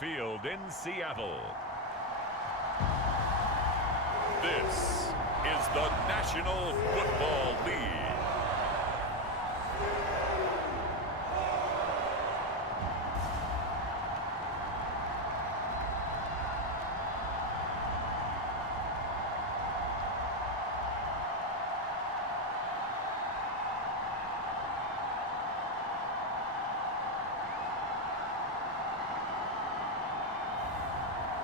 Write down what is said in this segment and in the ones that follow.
Field in Seattle. This is the National Football League.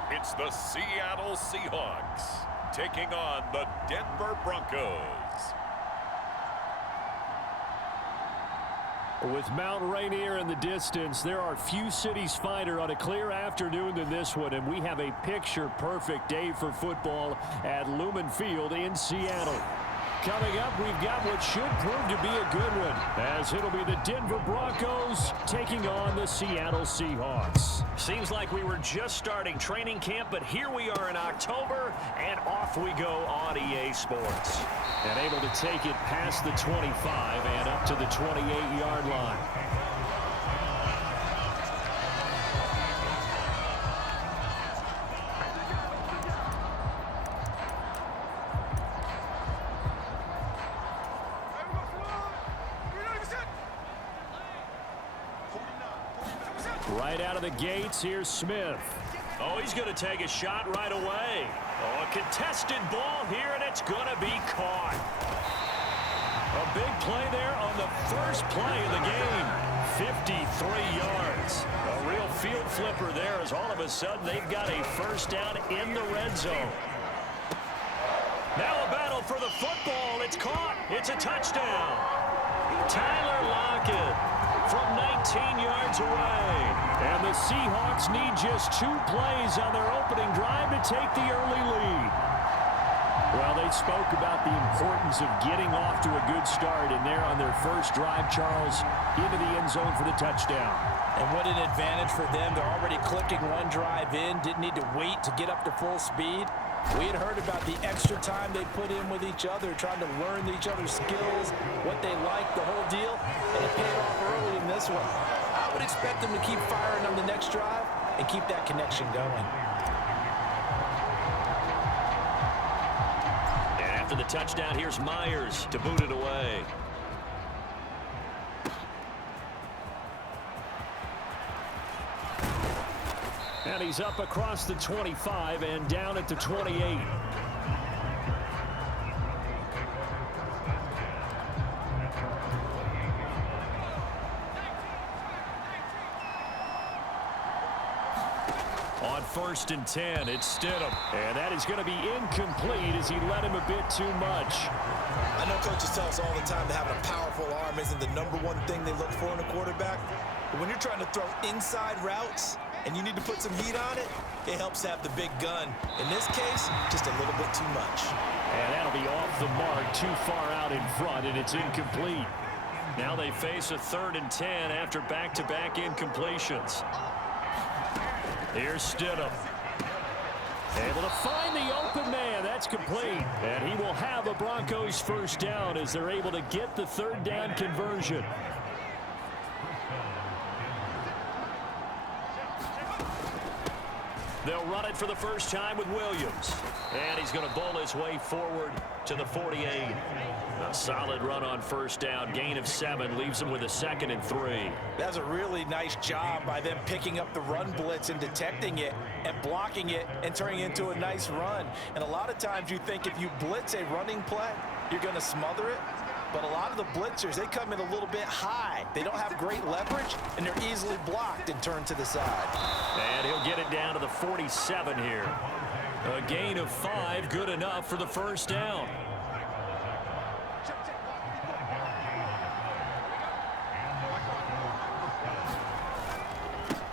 It's the Seattle Seahawks taking on the Denver Broncos. With Mount Rainier in the distance, there are few cities finer on a clear afternoon than this one, and we have a picture-perfect day for football at Lumen Field in Seattle. Coming up, we've got what should prove to be a good one, as it'll be the Denver Broncos taking on the Seattle Seahawks. Seems like we were just starting training camp, but here we are in October, and off we go on EA Sports. And able to take it past the 25 and up to the 28-yard line. Right out of the gates, here's Smith. Oh, he's going to take a shot right away. Oh, a contested ball here, and it's going to be caught. A big play there on the first play of the game. 53 yards. A real field flipper there, as all of a sudden they've got a first down in the red zone. Now a battle for the football. It's caught. It's a touchdown. Tyler Lockett from 19 yards away. And the Seahawks need just 2 plays on their opening drive to take the early lead. Well, they spoke about the importance of getting off to a good start, and they're on their first drive, Charles, into the end zone for the touchdown. And what an advantage for them. They're already clicking one drive in, didn't need to wait to get up to full speed. We had heard about the extra time they put in with each other, trying to learn each other's skills, what they like, the whole deal, and it paid off early in this one. I would expect them to keep firing on the next drive and keep that connection going. And after the touchdown, here's Myers to boot it away. And he's up across the 25 and down at the 28. On 1st and 10, it's Stidham. And that is going to be incomplete as he led him a bit too much. I know coaches tell us all the time that having a powerful arm isn't the #1 thing they look for in a quarterback. But when you're trying to throw inside routes and you need to put some heat on it, it helps to have the big gun. In this case, just a little bit too much. And that'll be off the mark, too far out in front, and it's incomplete. Now they face a 3rd and 10 after back-to-back incompletions. Here's Stidham. Able to find the open man. That's complete. And he will have a Broncos first down as they're able to get the 3rd down conversion. They'll run it for the first time with Williams. And he's going to bowl his way forward to the 48. A solid run on first down. Gain of 7 leaves him with a 2nd and 3. That's a really nice job by them picking up the run blitz and detecting it and blocking it and turning it into a nice run. And a lot of times you think if you blitz a running play, you're going to smother it. But a lot of the blitzers, they come in a little bit high. They don't have great leverage, and they're easily blocked and turned to the side. And he'll get it down to the 47 here. A gain of 5, good enough for the first down.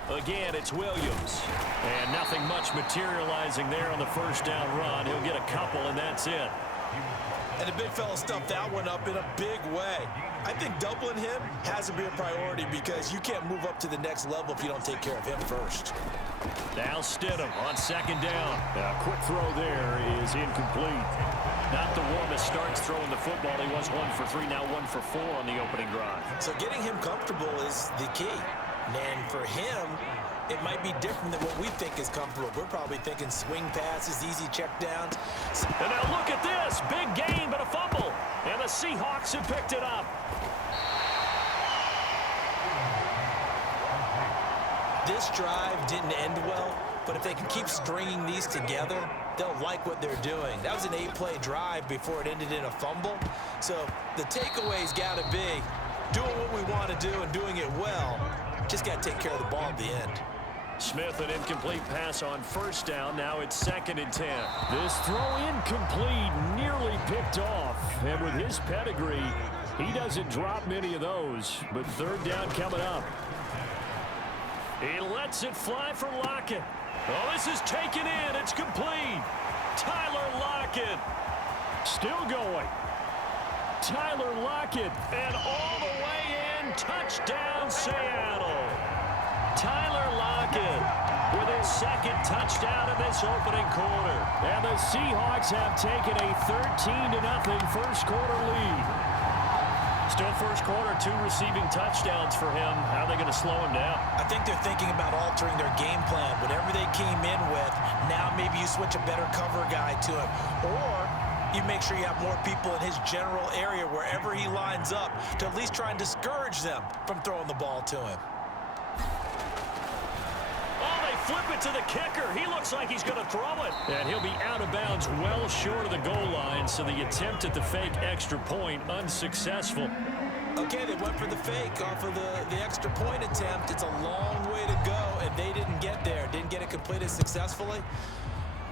Again, it's Williams. And nothing much materializing there on the first down run. He'll get a couple, and that's it. And the big fella stuffed that one up in a big way. I think doubling him has to be a priority because you can't move up to the next level if you don't take care of him first. Now Stidham on 2nd down. A quick throw there is incomplete. Not the warmest starts throwing the football. He was 1 for 3, now 1 for 4 on the opening drive. So getting him comfortable is the key. And for him, it might be different than what we think is comfortable. We're probably thinking swing passes, easy checkdowns. And now look at this. Big gain, but a fumble. And the Seahawks have picked it up. This drive didn't end well, but if they can keep stringing these together, they'll like what they're doing. That was an 8-play drive before it ended in a fumble. So the takeaway's got to be doing what we want to do and doing it well. Just got to take care of the ball at the end. Smith, an incomplete pass on first down. Now it's 2nd and 10. This throw incomplete, nearly picked off. And with his pedigree, he doesn't drop many of those. But 3rd down coming up. He lets it fly for Lockett. Oh, this is taken in. It's complete. Tyler Lockett still going. Tyler Lockett, and all the way in. Touchdown, Seattle. Tyler Lockett with his 2nd touchdown in this opening quarter. And the Seahawks have taken a 13-0 first quarter lead. Still first quarter, 2 receiving touchdowns for him. How are they going to slow him down? I think they're thinking about altering their game plan. Whatever they came in with, now maybe you switch a better cover guy to him. Or you make sure you have more people in his general area wherever he lines up to at least try and discourage them from throwing the ball to him. Flip it to the kicker. He looks like he's going to throw it. And he'll be out of bounds well short of the goal line, so the attempt at the fake extra point unsuccessful. Okay, they went for the fake off of the extra point attempt. It's a long way to go, and they didn't get there. Didn't get it completed successfully.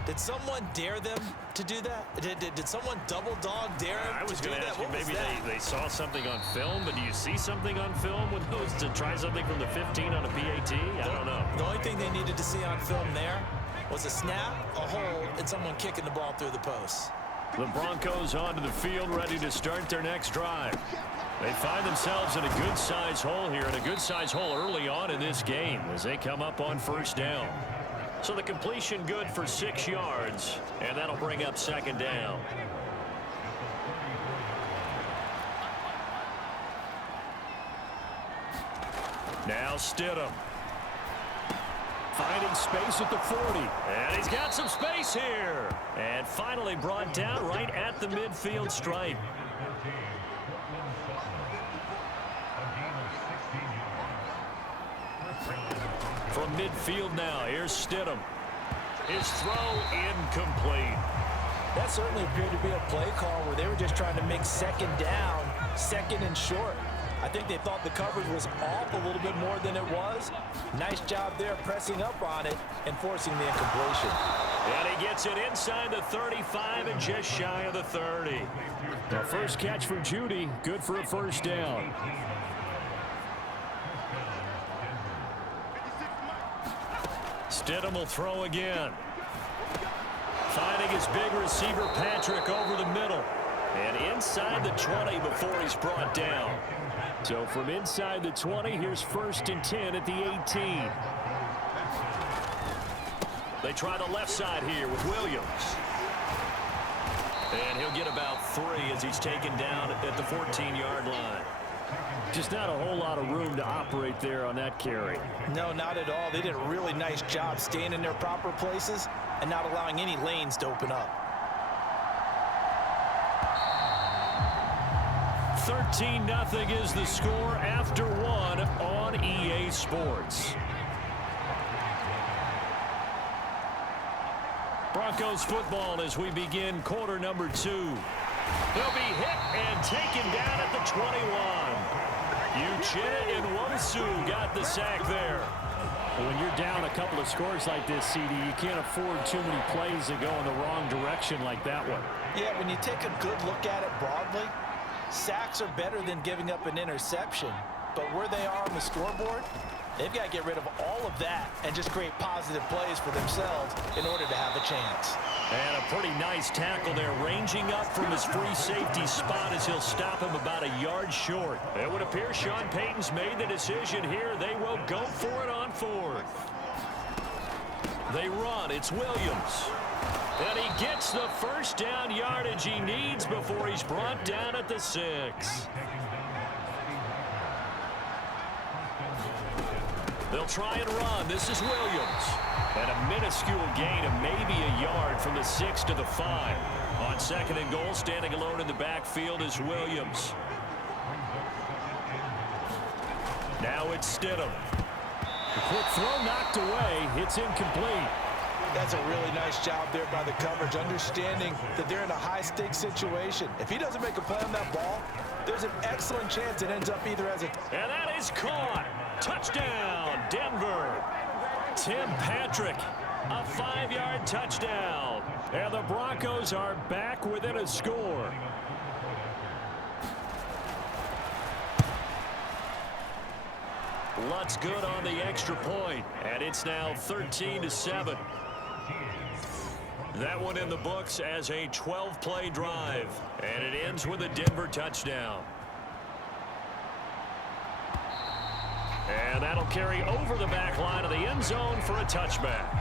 Did someone dare them to do that? Did someone double dog dare them I was to do going to that? ask you, What was maybe that? they saw something on film, but do you see something on film with those to try something from the 15 on a PAT? I don't know. The only thing they needed to see on film there was a snap, a hold, and someone kicking the ball through the post. The Broncos onto the field, ready to start their next drive. They find themselves in a good-sized hole here, and a good-sized hole early on in this game as they come up on first down. So the completion good for 6 yards, and that'll bring up 2nd down. Now Stidham. Finding space at the 40. And he's got some space here. And finally brought down right at the midfield stripe. From midfield now, here's Stidham. His throw incomplete. That certainly appeared to be a play call where they were just trying to make 2nd down, 2nd and short. I think they thought the coverage was off a little bit more than it was. Nice job there pressing up on it and forcing the incompletion. And he gets it inside the 35 and just shy of the 30. The first catch for Judy, good for a first down. Stidham will throw again. Finding his big receiver, Patrick, over the middle. And inside the 20 before he's brought down. So from inside the 20, here's 1st and 10 at the 18. They try the left side here with Williams. And he'll get about 3 as he's taken down at the 14-yard line. Just not a whole lot of room to operate there on that carry. No, not at all. They did a really nice job staying in their proper places and not allowing any lanes to open up. 13-0 is the score after 1 on EA Sports. Broncos football as we begin quarter number 2. They'll be hit and taken down at the 21. Uchenna and Nwosu got the sack there. When you're down a couple of scores like this, CD, you can't afford too many plays that go in the wrong direction like that one. Yeah, when you take a good look at it broadly, sacks are better than giving up an interception. But where they are on the scoreboard, they've got to get rid of all of that and just create positive plays for themselves in order to have a chance. And a pretty nice tackle there, ranging up from his free safety spot as he'll stop him about a yard short. It would appear Sean Payton's made the decision here. They will go for it on 4th. They run. It's Williams. And he gets the first down yardage he needs before he's brought down at the 6. They'll They'll try and run. This is Williams. And a minuscule gain of maybe a yard from the 6 to the 5. On 2nd and goal, standing alone in the backfield is Williams. Now it's Stidham. The quick throw knocked away. It's incomplete. That's a really nice job there by the coverage, understanding that they're in a high-stakes situation. If he doesn't make a play on that ball, there's an excellent chance it ends up either as a... And that is caught. Touchdown, Denver. Tim Patrick, a 5-yard touchdown. And the Broncos are back within a score. Lutz good on the extra point, and it's now 13-7. That one in the books as a 12-play drive, and it ends with a Denver touchdown. And that'll carry over the back line of the end zone for a touchback.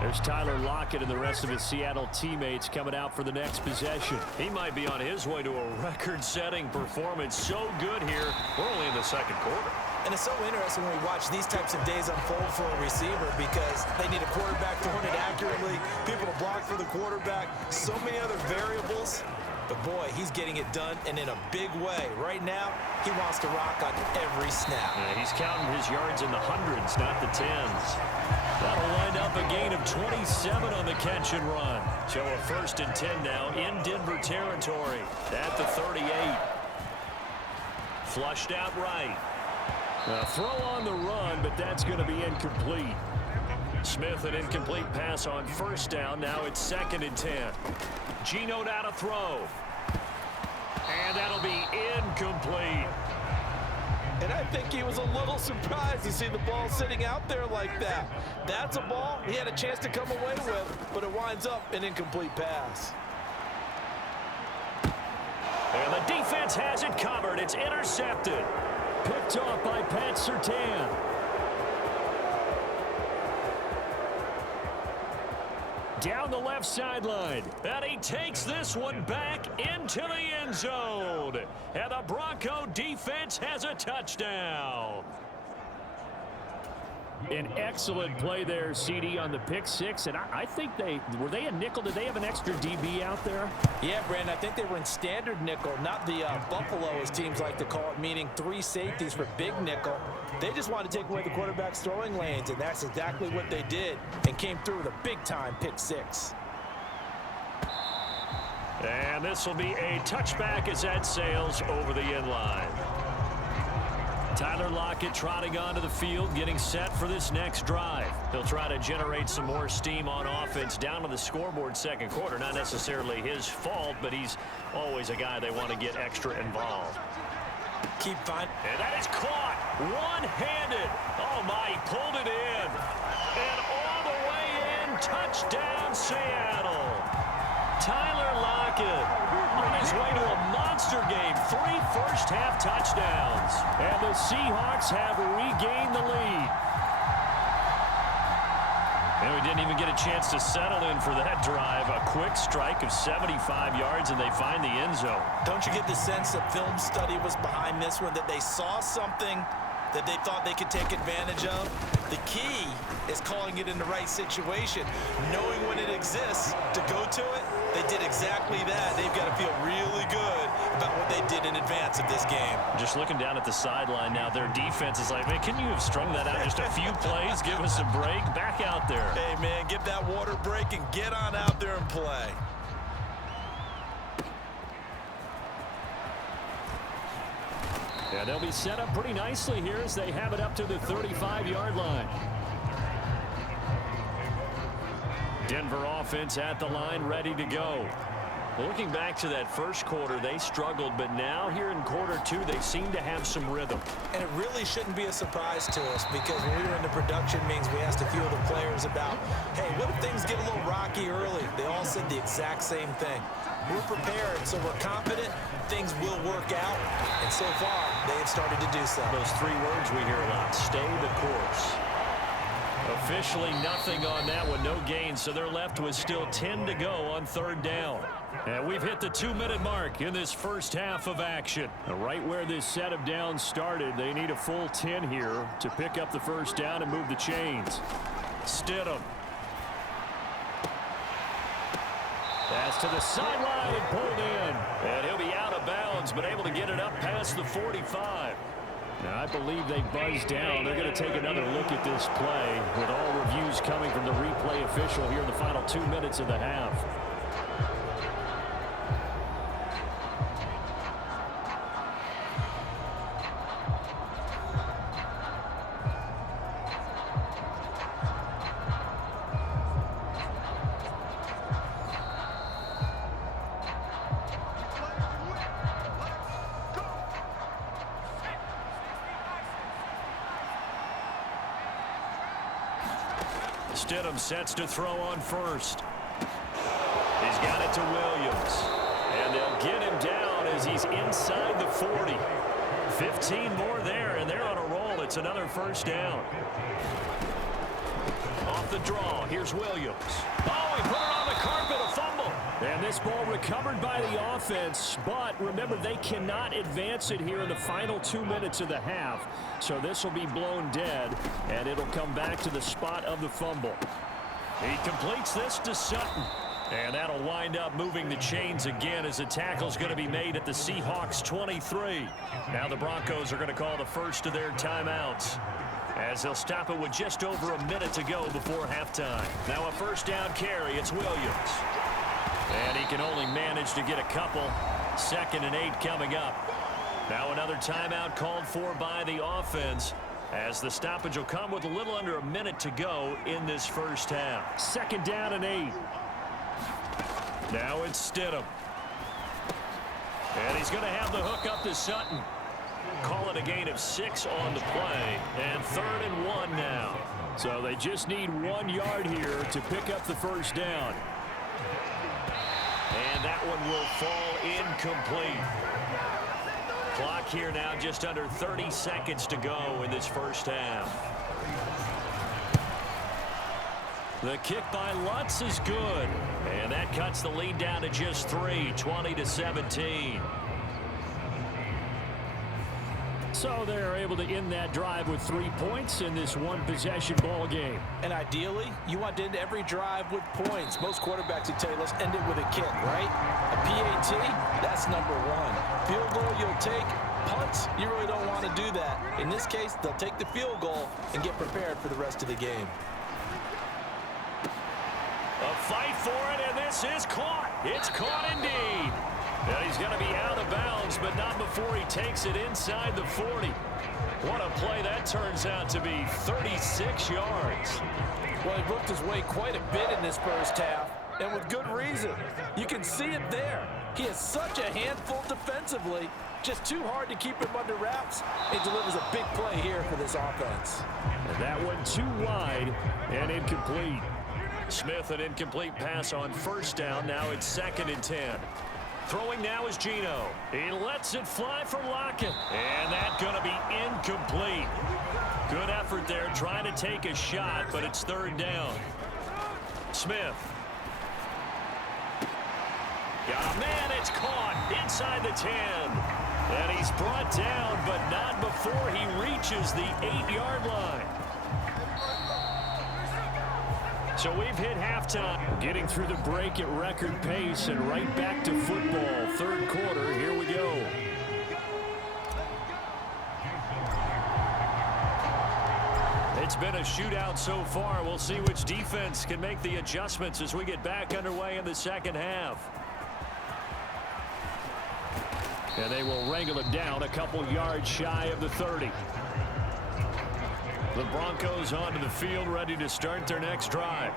There's Tyler Lockett and the rest of his Seattle teammates coming out for the next possession. He might be on his way to a record-setting performance. So good here. We're only in the 2nd quarter. And it's so interesting when we watch these types of days unfold for a receiver because they need a quarterback throwing it accurately, people to block for the quarterback, so many other variables. But, boy, he's getting it done, and in a big way. Right now, he wants to rock on every snap. Yeah, he's counting his yards in the hundreds, not the tens. That'll wind up a gain of 27 on the catch and run. So a 1st and 10 now in Denver territory at the 38. Flushed out right. A throw on the run, but that's going to be incomplete. Smith, an incomplete pass on 1st down. Now it's 2nd and 10. Geno out to throw. And that'll be incomplete. And I think he was a little surprised to see the ball sitting out there like that. That's a ball he had a chance to come away with, but it winds up an incomplete pass. And the defense has it covered. It's intercepted. Picked off by Pat Surtain. Down the left sideline. And he takes this one back into the end zone. And the Bronco defense has a touchdown. An excellent play there, CD, on the pick 6. And I think were they a nickel? Did they have an extra DB out there? Yeah, Brandon, I think they were in standard nickel, not the Buffalo, as teams like to call it, meaning 3 safeties for big nickel. They just wanted to take away the quarterback's throwing lanes, and that's exactly what they did and came through with a big-time pick 6. And this will be a touchback as that sails over the end line. Tyler Lockett trotting onto the field, getting set for this next drive. He'll try to generate some more steam on offense down to the scoreboard 2nd quarter. Not necessarily his fault, but he's always a guy they want to get extra involved. Keep fine. And that is caught one-handed. Oh, my, he pulled it in. And all the way in, touchdown Seattle. Tyler Lockett on his way to a monster game. 3 first-half touchdowns. And the Seahawks have regained the lead. And we didn't even get a chance to settle in for that drive. A quick strike of 75 yards, and they find the end zone. Don't you get the sense that film study was behind this one, that they saw something that they thought they could take advantage of? The key is calling it in the right situation, knowing when it exists to go to it. They did exactly that. They've got to feel really good about what they did in advance of this game. Just looking down at the sideline now, their defense is like, man, can you have strung that out just a few plays? Give us a break. Back out there. Hey, man, give that water break and get on out there and play. Yeah, they'll be set up pretty nicely here as they have it up to the 35-yard line. Denver offense at the line, ready to go. Looking back to that first quarter, they struggled, but now here in quarter 2, they seem to have some rhythm. And it really shouldn't be a surprise to us because when we were in the production meetings, we asked a few of the players about, hey, what if things get a little rocky early? They all said the exact same thing. We're prepared, so we're confident things will work out. And so far, they have started to do so. Those 3 words we hear a lot, stay the course. Officially nothing on that one, no gain, so they're left with still 10 to go on third down. And we've hit the 2-minute mark in this first half of action. Right where this set of downs started, they need a full 10 here to pick up the first down and move the chains. Stidham. Pass to the sideline and pulled in. And he'll be out of bounds, but able to get it up past the 45. Now, I believe they buzzed down. They're going to take another look at this play with all reviews coming from the replay official here in the final 2 minutes of the half. Stidham sets to throw on first. He's got it to Williams. And they'll get him down as he's inside the 40. 15 more there, and they're on a roll. It's another first down. Off the draw, here's Williams. Oh, he put it on the carpet, a fumble. And this ball recovered by the offense, but remember, they cannot advance it here in the final 2 minutes of the half. So this will be blown dead, and it'll come back to the spot of the fumble. He completes this to Sutton. And that'll wind up moving the chains again as the tackle's going to be made at the Seahawks 23. Now the Broncos are going to call the first of their timeouts, as they'll stop it with just over a minute to go before halftime. Now a first down carry. It's Williams. And he can only manage to get a couple. 2nd and 8 coming up. Now another timeout called for by the offense, as the stoppage will come with a little under a minute to go in this first half. 2nd down and 8. Now it's Stidham. And he's going to have the hook up to Sutton. Call it a gain of 6 on the play. And 3rd and 1 now. So they just need 1 yard here to pick up the first down. And that one will fall incomplete. Clock here now just under 30 seconds to go in this first half. The kick by Lutz is good. And that cuts the lead down to just 3, 20-17. So they're able to end that drive with 3 points in this one-possession ball game. And ideally, you want to end every drive with points. Most quarterbacks would tell you, let's end it with a kick, right? A PAT, that's number 1. Field goal you'll take. Punts, you really don't want to do that. In this case, they'll take the field goal and get prepared for the rest of the game. A fight for it, and this is caught. It's caught indeed. And he's going to be out of bounds, but not before he takes it inside the 40. What a play that turns out to be, 36 yards. Well, he worked his way quite a bit in this first half, and with good reason. You can see it there. He is such a handful defensively, just too hard to keep him under wraps. It delivers a big play here for this offense. And that one too wide and incomplete. Smith, an incomplete pass on first down. Now it's 2nd and 10. Throwing now is Geno. He lets it fly for Lockett. And that's going to be incomplete. Good effort there trying to take a shot, but it's 3rd down. Smith. Got a man, it's caught inside the 10. And he's brought down, but not before he reaches the 8-yard line. So we've hit halftime. Getting through the break at record pace and right back to football. 3rd quarter, here we go. It's been a shootout so far. We'll see which defense can make the adjustments as we get back underway in the second half. And they will wrangle it down a couple yards shy of the 30. The Broncos onto the field, ready to start their next drive.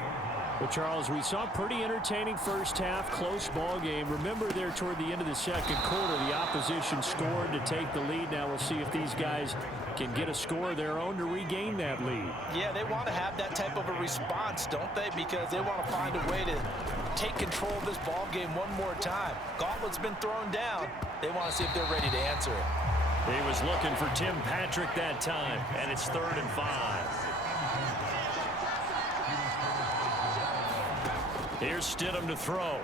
Well, Charles, we saw a pretty entertaining first half, close ball game. Remember there toward the end of the second quarter, the opposition scored to take the lead. Now we'll see if these guys can get a score of their own to regain that lead. Yeah, they want to have that type of a response, don't they? Because they want to find a way to take control of this ball game one more time. Gauntlet's been thrown down. They want to see if they're ready to answer it. He was looking for Tim Patrick that time, and it's 3rd and 5. Here's Stidham to throw.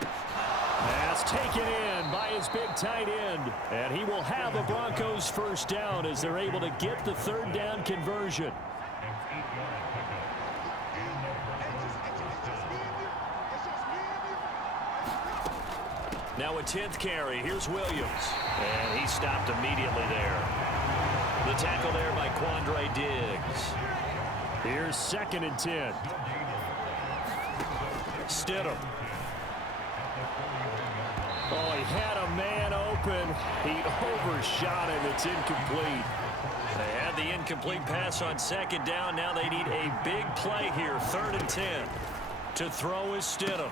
Pass taken in by his big tight end. And he will have the Broncos first down as they're able to get the third down conversion. Now a 10th carry. Here's Williams. And he stopped immediately there. The tackle there by Quandre Diggs. Here's 2nd and 10. Stidham. Oh, he had a man open. He overshot him. It's incomplete. They had the incomplete pass on 2nd down. Now they need a big play here. 3rd and 10. To throw is Stidham.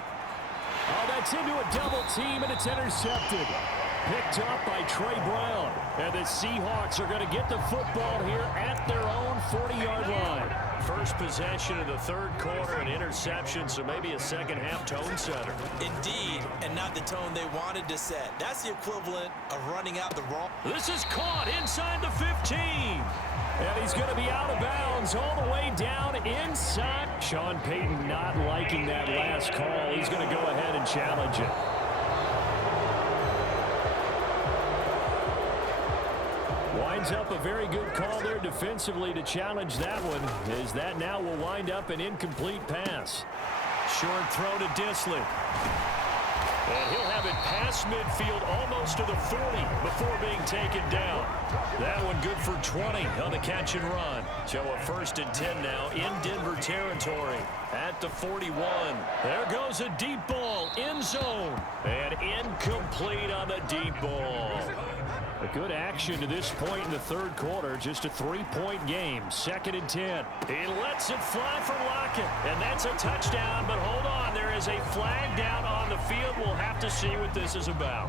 Oh, that's into a double team, and it's intercepted. Picked up by Trey Brown. And the Seahawks are going to get the football here at their own 40-yard line. First possession of the 3rd quarter, an interception, so maybe a second-half tone setter. Indeed, and not the tone they wanted to set. That's the equivalent of running out the wrong. This is caught inside the 15. And he's going to be out of bounds all the way down inside. Sean Payton not liking that last call. He's going to go ahead and challenge it. Winds up a very good call there defensively to challenge that one, as that now will wind up an incomplete pass. Short throw to Dissly. And he'll have it past midfield almost to the 40 before being taken down. That one good for 20 on the catch and run. So a 1st and 10 now in Denver territory at the 41. There goes a deep ball, end zone, and incomplete on the deep ball. A good action to this point in the 3rd quarter. Just a 3-point game. 2nd and 10. He lets it fly from Lockett, and that's a touchdown. But hold on, there is a flag down on the field. We'll have to see what this is about.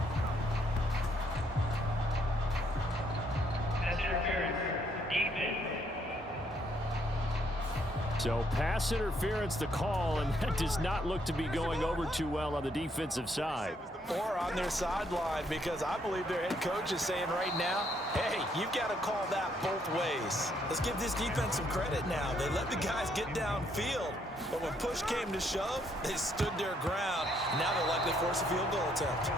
So pass interference the call, and that does not look to be going over too well on the defensive side. Or on their sideline, because I believe their head coach is saying right now, hey, you've got to call that both ways. Let's give this defense some credit now. They let the guys get downfield, but when push came to shove, they stood their ground. Now they'll likely force a field goal attempt.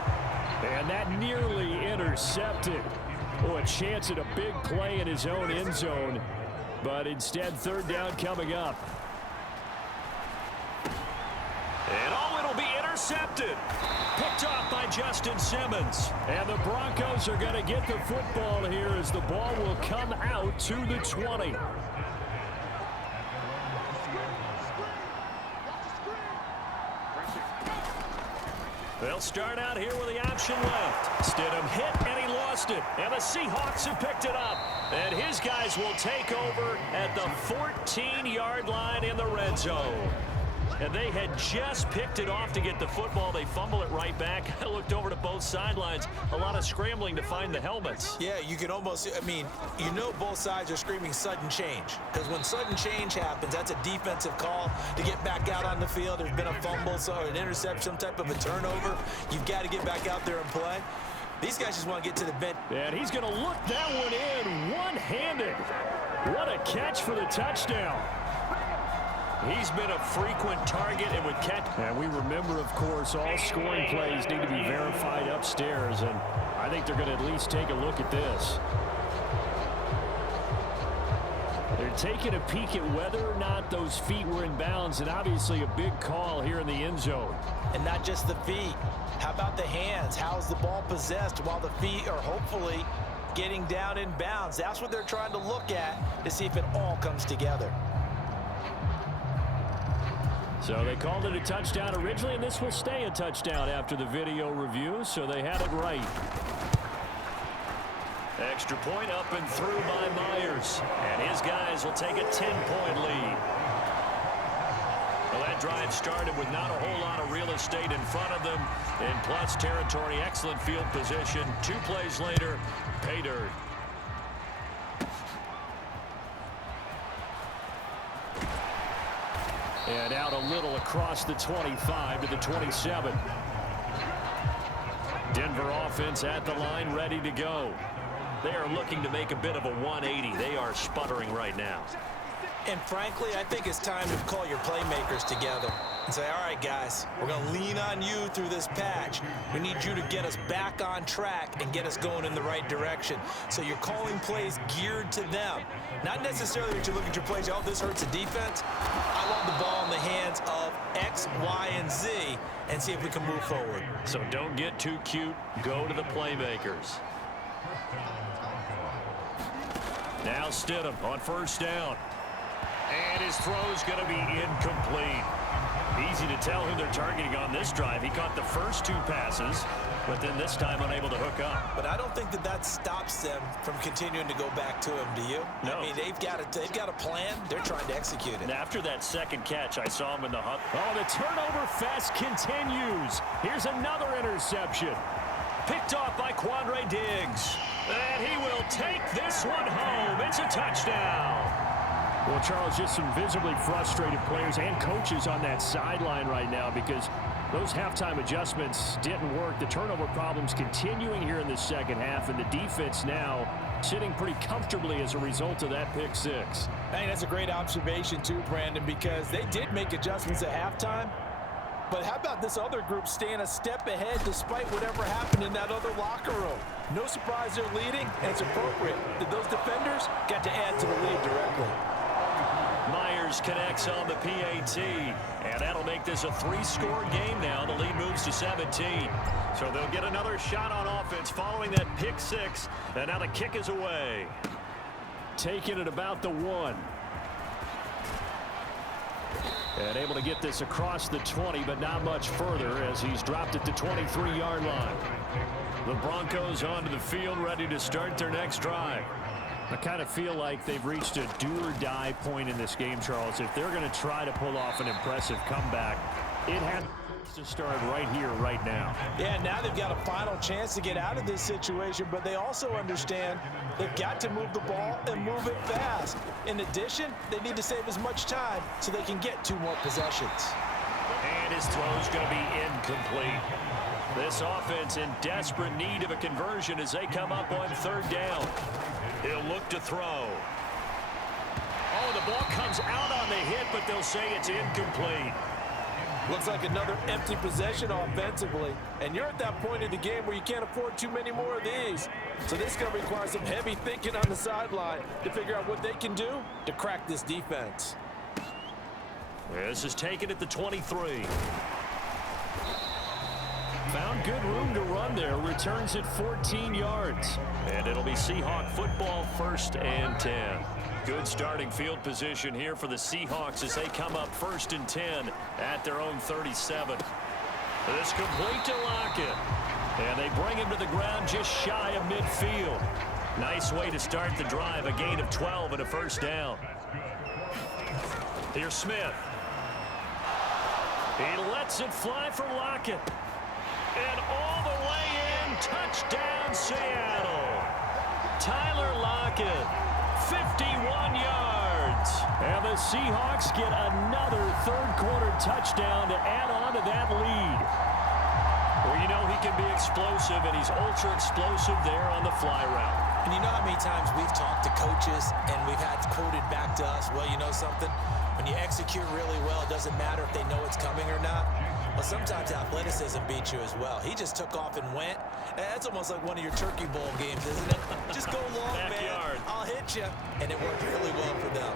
And that nearly intercepted. Oh, a chance at a big play in his own end zone. But instead, 3rd down coming up. And it'll be intercepted. Picked off by Justin Simmons. And the Broncos are going to get the football here as the ball will come out to the 20. They'll start out here with the option left. Stidham hit, and he lost it. And the Seahawks have picked it up. And his guys will take over at the 14-yard line in the red zone. And they had just picked it off to get the football. They fumble it right back. I looked over to both sidelines. A lot of scrambling to find the helmets. Yeah, you can almost, you know both sides are screaming sudden change. Because when sudden change happens, that's a defensive call to get back out on the field. There's been a fumble, so an interception, some type of a turnover. You've got to get back out there and play. These guys just want to get to the bench. And he's going to look that one in one-handed. What a catch for the touchdown. He's been a frequent target and would catch. And we remember, of course, all scoring plays need to be verified upstairs. And I think they're going to at least take a look at this. They're taking a peek at whether or not those feet were in bounds. And obviously a big call here in the end zone. And not just the feet. How about the hands? How's the ball possessed while the feet are hopefully getting down in bounds? That's what they're trying to look at to see if it all comes together. So they called it a touchdown originally, and this will stay a touchdown after the video review, so they had it right. Extra point up and through by Myers. And his guys will take a 10-point lead. Well, that drive started with not a whole lot of real estate in front of them. In plus territory, excellent field position. 2 plays later, pay dirt. And out a little across the 25 to the 27. Denver offense at the line, ready to go. They are looking to make a bit of a 180. They are sputtering right now. And frankly, I think it's time to call your playmakers together and say, all right, guys, we're going to lean on you through this patch. We need you to get us back on track and get us going in the right direction. So you're calling plays geared to them. Not necessarily that you look at your plays, oh, this hurts the defense. I want the ball in the hands of X, Y, and Z and see if we can move forward. So don't get too cute. Go to the playmakers. Now Stidham on first down. And his throw's going to be incomplete. Easy to tell who they're targeting on this drive. He caught the first 2 passes, but then this time unable to hook up. But I don't think that stops them from continuing to go back to him, do you? No. I mean, they've got a plan. They're trying to execute it. And after that second catch, I saw him in the hunt. Oh, the turnover fest continues. Here's another interception. Picked off by Quandre Diggs. And he will take this one home. It's a touchdown. Well, Charles, just some visibly frustrated players and coaches on that sideline right now because those halftime adjustments didn't work. The turnover problems continuing here in the second half, and the defense now sitting pretty comfortably as a result of that pick 6. I think that's a great observation too, Brandon, because they did make adjustments at halftime. But how about this other group staying a step ahead despite whatever happened in that other locker room? No surprise they're leading, and it's appropriate that those defenders got to add to the lead directly. Myers connects on the PAT, and that'll make this a 3-score game now. The lead moves to 17. So they'll get another shot on offense following that pick 6, and now the kick is away. Taking it about the 1. And able to get this across the 20, but not much further as he's dropped it to 23-yard line. The Broncos onto the field, ready to start their next drive. I kind of feel like they've reached a do-or-die point in this game, Charles. If they're going to try to pull off an impressive comeback, it has to start right here, right now. Yeah, now they've got a final chance to get out of this situation, but they also understand they've got to move the ball and move it fast. In addition, they need to save as much time so they can get 2 more possessions. And his throw's going to be incomplete. This offense in desperate need of a conversion as they come up on 3rd down. He'll look to throw. Oh, the ball comes out on the hit, but they'll say it's incomplete. Looks like another empty possession offensively. And you're at that point in the game where you can't afford too many more of these. So this is going to require some heavy thinking on the sideline to figure out what they can do to crack this defense. This is taken at the 23. Found good room to run there. Returns at 14 yards. And it'll be Seahawk football, 1st and 10. Good starting field position here for the Seahawks as they come up 1st and 10 at their own 37. This complete to Lockett. And they bring him to the ground just shy of midfield. Nice way to start the drive. A gain of 12 and a 1st down. Here's Smith. He lets it fly for Lockett. And all the way in, touchdown Seattle. Tyler Lockett, 51 yards. And the Seahawks get another 3rd quarter touchdown to add on to that lead. Well, you know he can be explosive, and he's ultra explosive there on the fly route. And you know how many times we've talked to coaches and we've had quoted back to us, well, you know something? When you execute really well, it doesn't matter if they know it's coming or not. Well, sometimes athleticism beats you as well. He just took off and went. That's almost like one of your Turkey Bowl games, isn't it? Just go long, Backyard. man. I'll hit you. And it worked really well for them.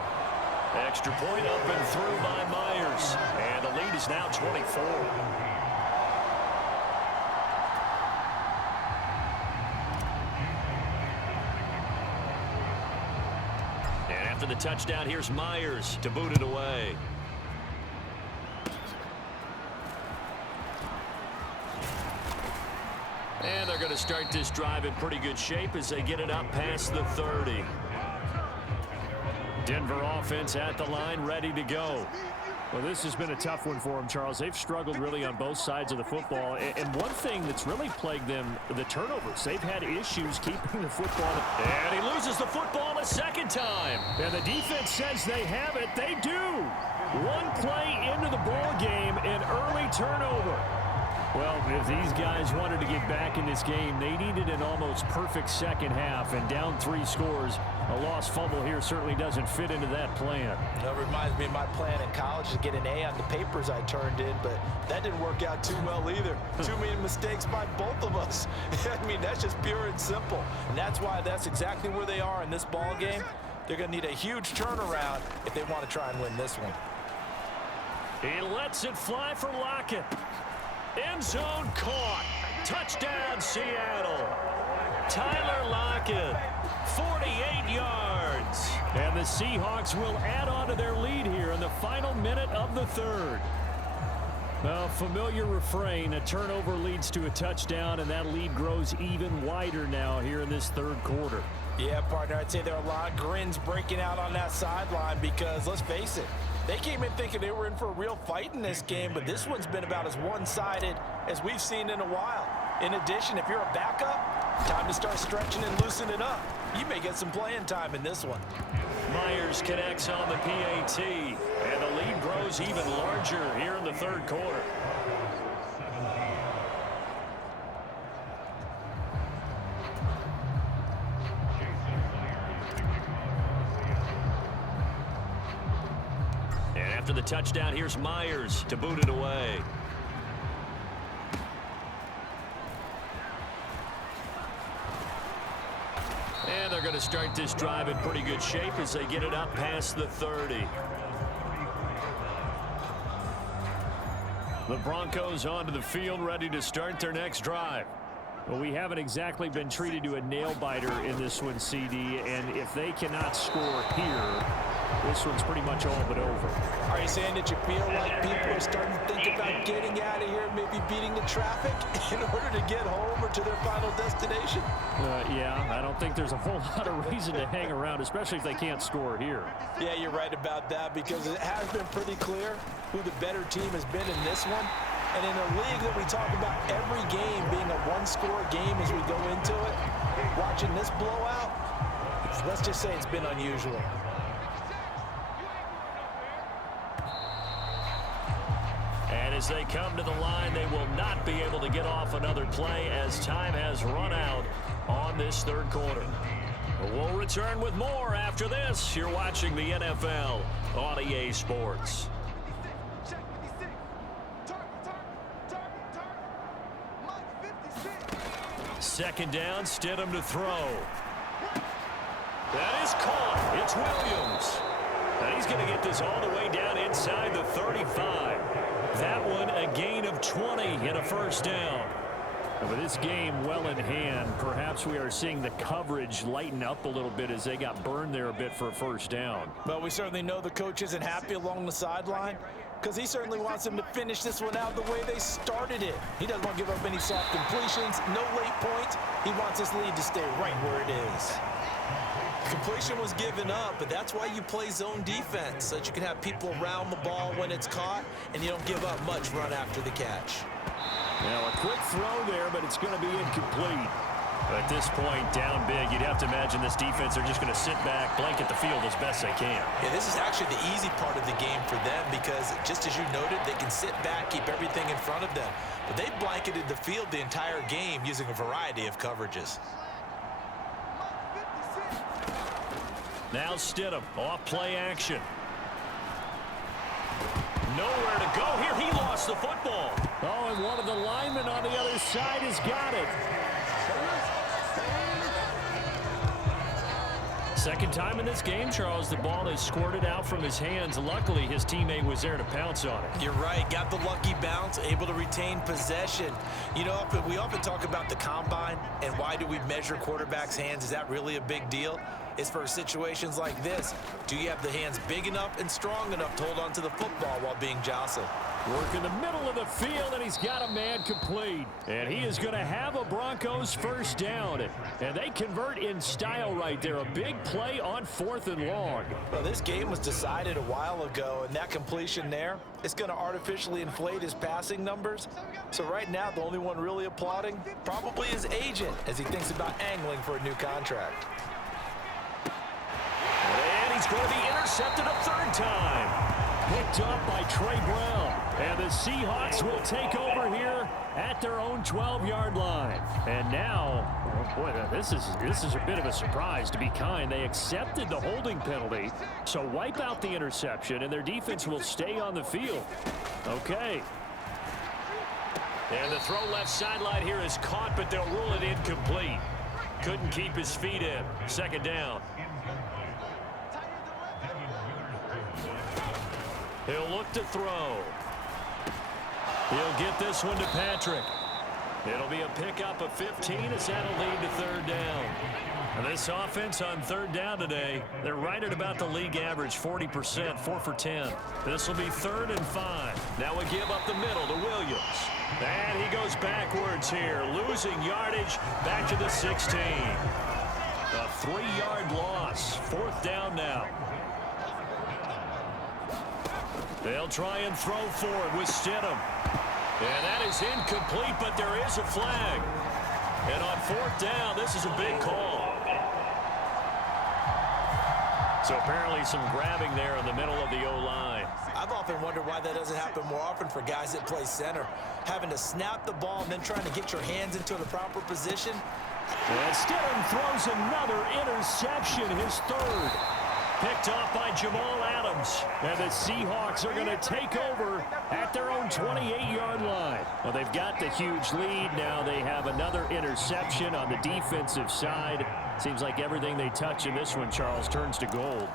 Extra point up and through by Myers. And the lead is now 24. And after the touchdown, here's Myers to boot it away. And they're going to start this drive in pretty good shape as they get it up past the 30. Denver offense at the line, ready to go. Well, this has been a tough one for them, Charles. They've struggled really on both sides of the football. And one thing that's really plagued them, the turnovers. They've had issues keeping the football. And he loses the football a 2nd time. And the defense says they have it. They do. One play into the ball game, an early turnover. Well, if these guys wanted to get back in this game, they needed an almost perfect second half, and down 3 scores. A lost fumble here certainly doesn't fit into that plan. That reminds me of my plan in college to get an A on the papers I turned in, but that didn't work out too well either. Too many mistakes by both of us. I mean, that's just pure and simple. And that's why that's exactly where they are in this ball game. They're going to need a huge turnaround if they want to try and win this one. He lets it fly for Lockett. End zone caught. Touchdown, Seattle. Tyler Lockett, 48 yards. And the Seahawks will add on to their lead here in the final minute of the third. A familiar refrain, a turnover leads to a touchdown, and that lead grows even wider now here in this third quarter. Yeah, partner, I'd say there are a lot of grins breaking out on that sideline because, let's face it, they came in thinking they were in for a real fight in this game, but this one's been about as one-sided as we've seen in a while. In addition, if you're a backup, time to start stretching and loosening up. You may get some playing time in this one. Myers connects on the PAT, and the lead grows even larger here in the third quarter. And after the touchdown, here's Myers to boot it away. And they're going to start this drive in pretty good shape as they get it up past the 30. The Broncos onto the field, ready to start their next drive. Well, we haven't exactly been treated to a nail-biter in this one, CD, and if they cannot score here, this one's pretty much all but over. Are you saying that you feel like people are starting to think about getting out of here, maybe beating the traffic in order to get home or to their final destination? Yeah, I don't think there's a whole lot of reason to hang around, especially if they can't score here. Yeah, you're right about that because it has been pretty clear who the better team has been in this one. And in a league that we talk about every game being a one-score game as we go into it, watching this blowout, let's just say it's been unusual. And as they come to the line, they will not be able to get off another play as time has run out on this third quarter. We'll return with more after this. You're watching the NFL on EA Sports. Second down, Stidham to throw. That is caught. It's Williams. And he's going to get this all the way down inside the 35. That one a gain of 20 and a first down. And with this game well in hand, perhaps we are seeing the coverage lighten up a little bit as they got burned there a bit for a first down. Well, we certainly know the coach isn't happy along the sideline because he certainly wants them to finish this one out the way they started it. He doesn't want to give up any soft completions, no late points. He wants this lead to stay right where it is. Completion was given up, but that's why you play zone defense, so that you can have people around the ball when it's caught, and you don't give up much run after the catch. Well, a quick throw there, but it's going to be incomplete. At this point, down big, you'd have to imagine this defense are just going to sit back, blanket the field as best they can. Yeah, this is actually the easy part of the game for them because, just as you noted, they can sit back, keep everything in front of them. But they blanketed the field the entire game using a variety of coverages. Now Stidham, off play action. Nowhere to go here. He lost the football. Oh, and one of the linemen on the other side has got it. Second time in this game, Charles, the ball is squirted out from his hands. Luckily, his teammate was there to pounce on it. You're right. Got the lucky bounce, able to retain possession. You know, we often talk about the combine and why do we measure quarterbacks' hands. Is that really a big deal? It's for situations like this. Do you have the hands big enough and strong enough to hold on to the football while being jostled? Work in the middle of the field, and he's got a man complete. And he is going to have a Broncos first down. And they convert in style right there. A big play on 4th and long. Well, this game was decided a while ago, and that completion there is going to artificially inflate his passing numbers. So right now, the only one really applauding probably his agent as he thinks about angling for a new contract. And he's going to be intercepted a third time. Picked up by Trey Brown. And the Seahawks will take over here at their own 12-yard line. And now, oh boy, this is a bit of a surprise, to be kind. They accepted the holding penalty, so wipe out the interception, and their defense will stay on the field. Okay. And the throw left sideline here is caught, but they'll rule it incomplete. Couldn't keep his feet in. Second down. He'll look to throw. He'll get this one to Patrick. It'll be a pickup of 15 as that'll lead to third down. And this offense on third down today, they're right at about the league average, 40%, 4 for 10. This will be 3rd and 5. Now we give up the middle to Williams. And he goes backwards here, losing yardage back to the 16. A 3-yard loss, 4th down now. They'll try and throw for it with Stidham. And that is incomplete, but there is a flag. And on 4th down, this is a big call. So apparently some grabbing there in the middle of the O-line. I've often wondered why that doesn't happen more often for guys that play center. Having to snap the ball and then trying to get your hands into the proper position. And Stidham throws another interception, his 3rd. Picked off by Jamal Adams. And the Seahawks are going to take over at their own 28-yard line. Well, they've got the huge lead. Now they have another interception on the defensive side. Seems like everything they touch in this one, Charles, turns to gold.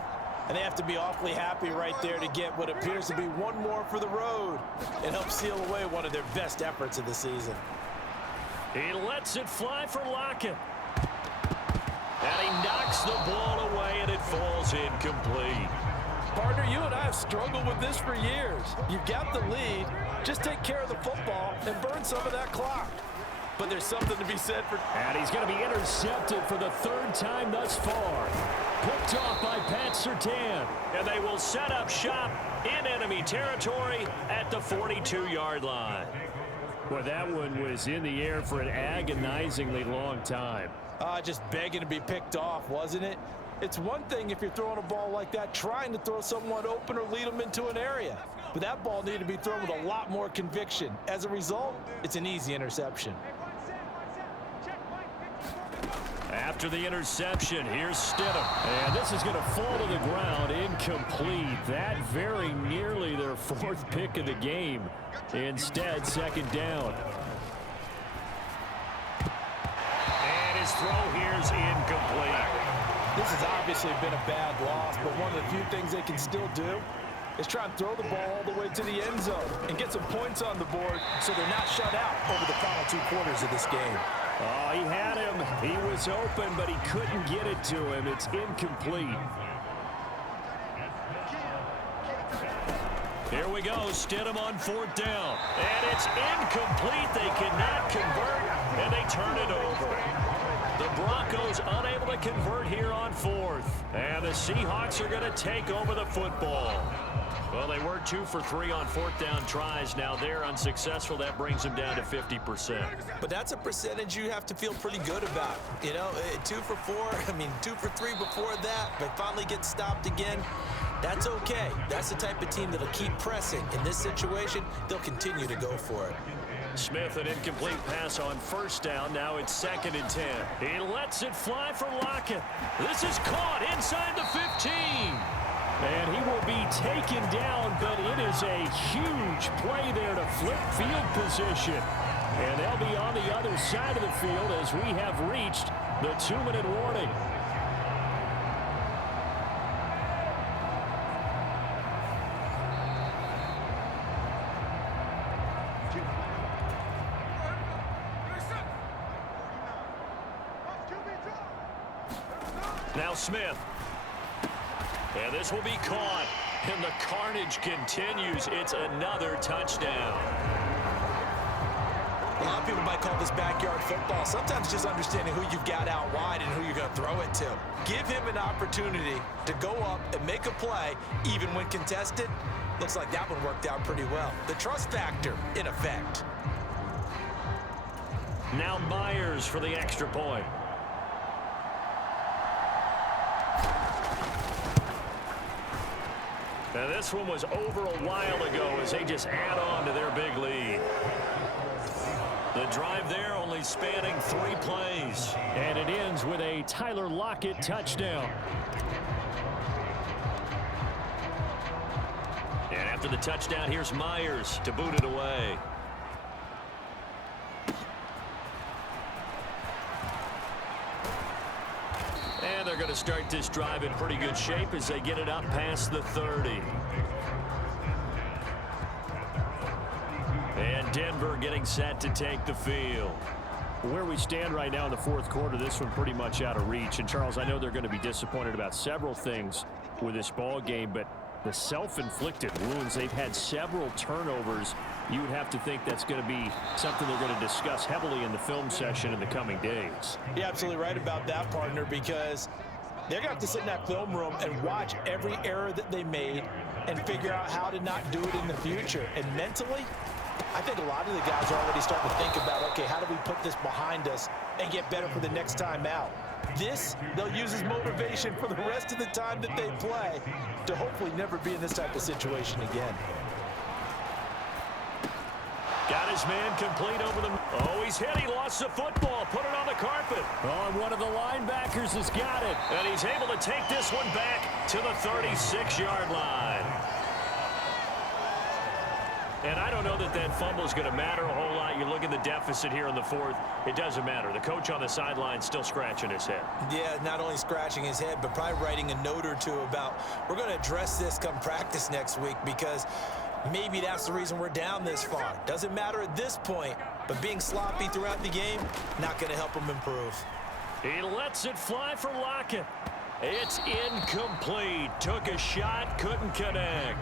And they have to be awfully happy right there to get what appears to be one more for the road. It helps seal away one of their best efforts of the season. He lets it fly for Lockett. And he knocks the ball away, and it falls incomplete. Partner, you and I have struggled with this for years. You've got the lead. Just take care of the football and burn some of that clock. But there's something to be said for... And he's going to be intercepted for the 3rd time thus far. Picked off by Pat Surtain. And they will set up shop in enemy territory at the 42-yard line. Well, that one was in the air for an agonizingly long time. Just begging to be picked off, wasn't it? It's one thing if you're throwing a ball like that, trying to throw someone open or lead them into an area. But that ball needed to be thrown with a lot more conviction. As a result, it's an easy interception. After the interception, here's Stidham. And this is going to fall to the ground, incomplete. That very nearly their 4th pick of the game. Instead, 2nd down. And his throw here's incomplete. This has obviously been a bad loss, but one of the few things they can still do is try and throw the ball all the way to the end zone and get some points on the board so they're not shut out over the final 2 quarters of this game. Oh, he had him. He was open, but he couldn't get it to him. It's incomplete. Here we go. Stidham on 4th down. And it's incomplete. They cannot convert, and they turn it over. The Broncos unable to convert here on 4th. And the Seahawks are going to take over the football. Well, they were 2 for 3 on 4th down tries. Now they're unsuccessful. That brings them down to 50%. But that's a percentage you have to feel pretty good about. You know, 2 for 4, 2 for 3 before that, but finally get stopped again. That's okay. That's the type of team that'll keep pressing. In this situation, they'll continue to go for it. Smith, an incomplete pass on 1st down. Now it's 2nd and 10. He lets it fly for Lockett. This is caught inside the 15. And he will be taken down, but it is a huge play there to flip field position. And they'll be on the other side of the field as we have reached the 2-minute warning. Now Smith. And this will be caught. And the carnage continues. It's another touchdown. A lot of people might call this backyard football. Sometimes just understanding who you've got out wide and who you're going to throw it to. Give him an opportunity to go up and make a play, even when contested. Looks like that one worked out pretty well. The trust factor, in effect. Now Myers for the extra point. Now this one was over a while ago as they just add on to their big lead. The drive there only spanning 3 plays. And it ends with a Tyler Lockett touchdown. And after the touchdown, here's Myers to boot it away. And they're going to start this drive in pretty good shape as they get it up past the 30. And Denver getting set to take the field. Where we stand right now in the fourth quarter, this one pretty much out of reach. And, Charles, I know they're going to be disappointed about several things with this ball game, but the self-inflicted wounds, they've had several turnovers. You would have to think that's going to be something they're going to discuss heavily in the film session in the coming days. You're absolutely right about that, partner, because they're going to have to sit in that film room and watch every error that they made and figure out how to not do it in the future. And mentally, I think a lot of the guys are already starting to think about, okay, how do we put this behind us and get better for the next time out? This, they'll use as motivation for the rest of the time that they play to hopefully never be in this type of situation again. Got his man complete over the... Oh, he's hit. He lost the football. Put it on the carpet. Oh, and one of the linebackers has got it. And he's able to take this one back to the 36-yard line. And I don't know that that fumble is going to matter a whole lot. You look at the deficit here in the fourth. It doesn't matter. The coach on the sideline still scratching his head. Yeah, not only scratching his head, but probably writing a note or two about, we're going to address this come practice next week, because maybe that's the reason we're down this far. Doesn't matter at this point, but being sloppy throughout the game, not going to help him improve. He lets it fly for Lockett. It's incomplete. Took a shot, couldn't connect.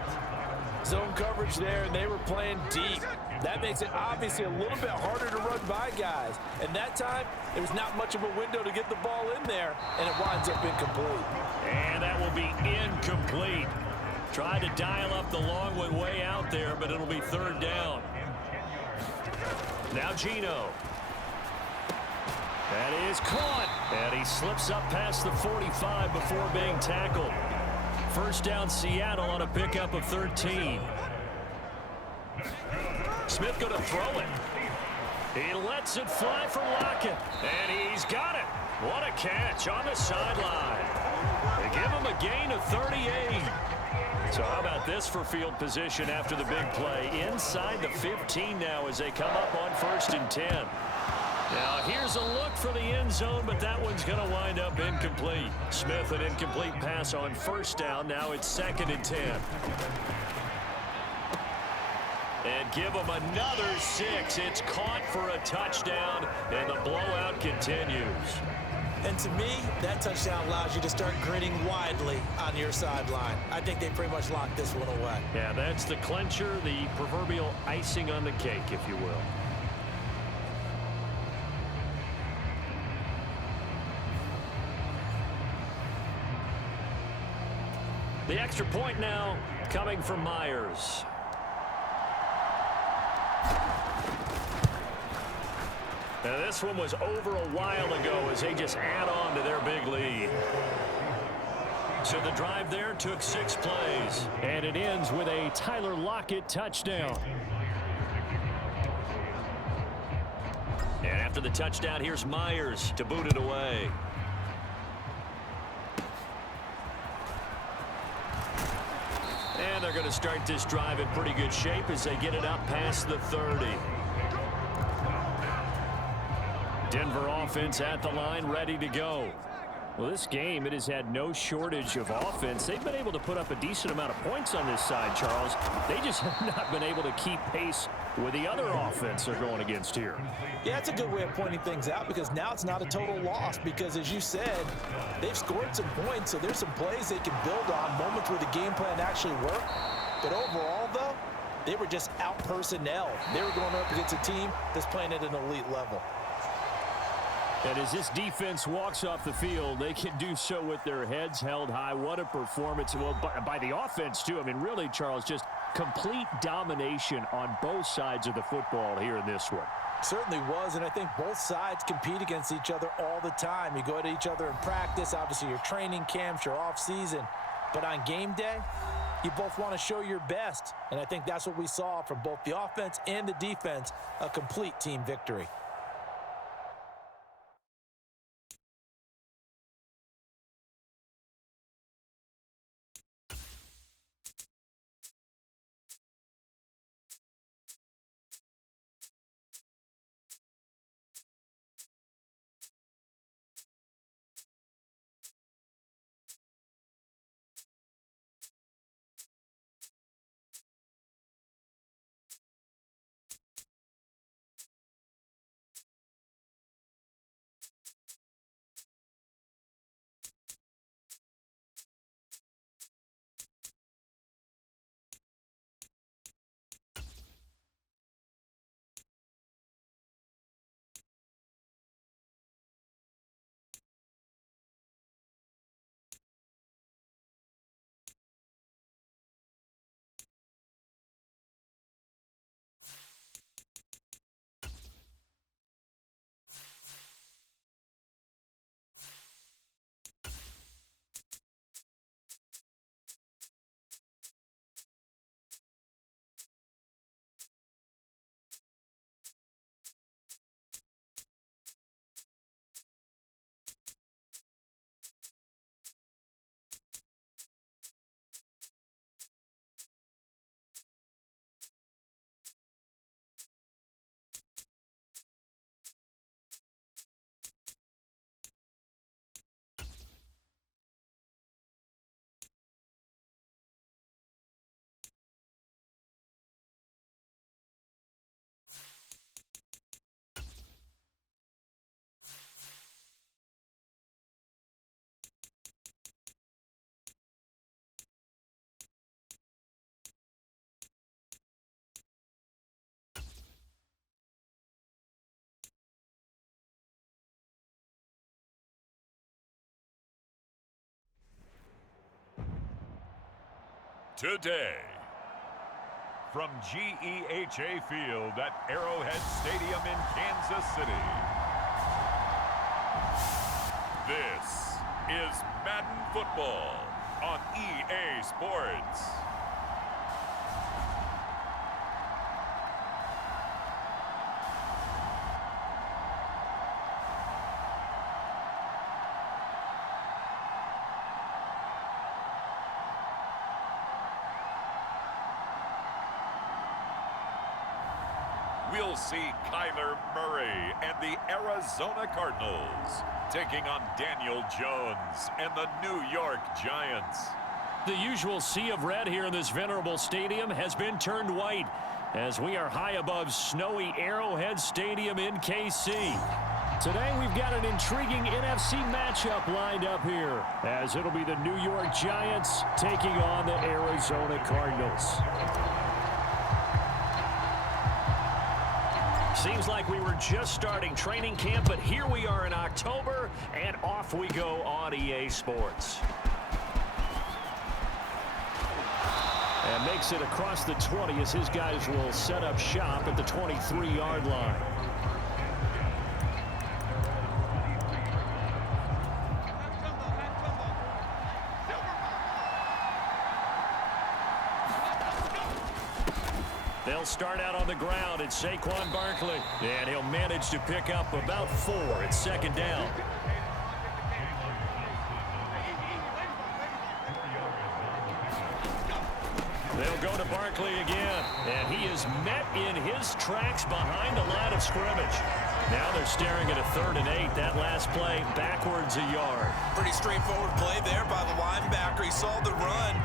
Zone coverage there, and they were playing deep. That makes it obviously a little bit harder to run by guys. And that time, there was not much of a window to get the ball in there, and it winds up incomplete. And that will be incomplete. Tried to dial up the long one way out there, but it'll be third down. Now Geno. That is caught. And he slips up past the 45 before being tackled. First down Seattle on a pickup of 13. Smith going to throw it. He lets it fly for Lockett. And he's got it. What a catch on the sideline. They give him a gain of 38. So how about this for field position after the big play? Inside the 15 now as they come up on 1st and 10. Now here's a look for the end zone, but that one's going to wind up incomplete. Smith, an incomplete pass on 1st down. Now it's 2nd and 10. And give them another 6. It's caught for a touchdown, and the blowout continues. And to me, that touchdown allows you to start grinning widely on your sideline. I think they pretty much locked this one away. Yeah, that's the clincher, the proverbial icing on the cake, if you will. The extra point now coming from Myers. Now this one was over a while ago as they just add on to their big lead. So the drive there took 6 plays. And it ends with a Tyler Lockett touchdown. And after the touchdown, here's Myers to boot it away. And they're going to start this drive in pretty good shape as they get it up past the 30. Denver offense at the line, ready to go. Well, this game, it has had no shortage of offense. They've been able to put up a decent amount of points on this side, Charles. They just have not been able to keep pace with the other offense they're going against here. Yeah, it's a good way of pointing things out, because now it's not a total loss, because as you said, they've scored some points, so there's some plays they can build on, moments where the game plan actually worked. But overall, though, they were just out personnel. They were going up against a team that's playing at an elite level. And as this defense walks off the field, they can do so with their heads held high. What a performance. Well, by the offense, too. I mean, really, Charles, just complete domination on both sides of the football here in this one. Certainly was, and I think both sides compete against each other all the time. You go at each other in practice. Obviously, your training camps, your off-season. But on game day, you both want to show your best. And I think that's what we saw from both the offense and the defense, a complete team victory. Today, from GEHA Field at Arrowhead Stadium in Kansas City, this is Madden Football on EA Sports. We'll see Kyler Murray and the Arizona Cardinals taking on Daniel Jones and the New York Giants. The usual sea of red here in this venerable stadium has been turned white as we are high above snowy Arrowhead Stadium in KC. Today we've got an intriguing NFC matchup lined up here as it'll be the New York Giants taking on the Arizona Cardinals. Seems like we were just starting training camp, but here we are in October, and off we go on EA Sports. And makes it across the 20 as his guys will set up shop at the 23-yard line. They'll start out on the ground. It's Saquon Barkley, and he'll manage to pick up about 4 at second down. They'll go to Barkley again, and he is met in his tracks behind the line of scrimmage. Now they're staring at a 3rd and 8. That last play backwards a yard. Pretty straightforward play there by the linebacker. He saw the run,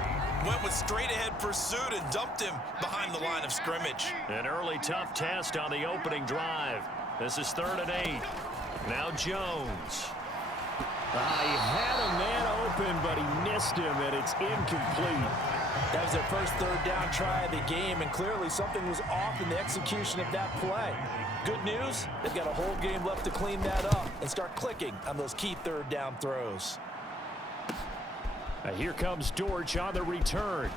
went with straight-ahead pursuit, and dumped him behind the line of scrimmage. An early tough test on the opening drive. This is 3rd and 8. Now Jones. He had a man open, but he missed him, and it's incomplete. That was their first 3rd down try of the game, and clearly something was off in the execution of that play. Good news, they've got a whole game left to clean that up and start clicking on those key 3rd down throws. Here comes Dortch on the return.